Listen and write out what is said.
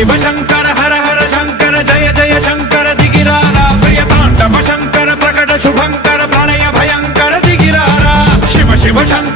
शिव शंकर हर हर शंकर जय जय शंकर दिगिरारा प्रिय तांडव शंकर प्रकट शुभंकर प्रणय भयंकर दिगिरारा शिव शिव शंकर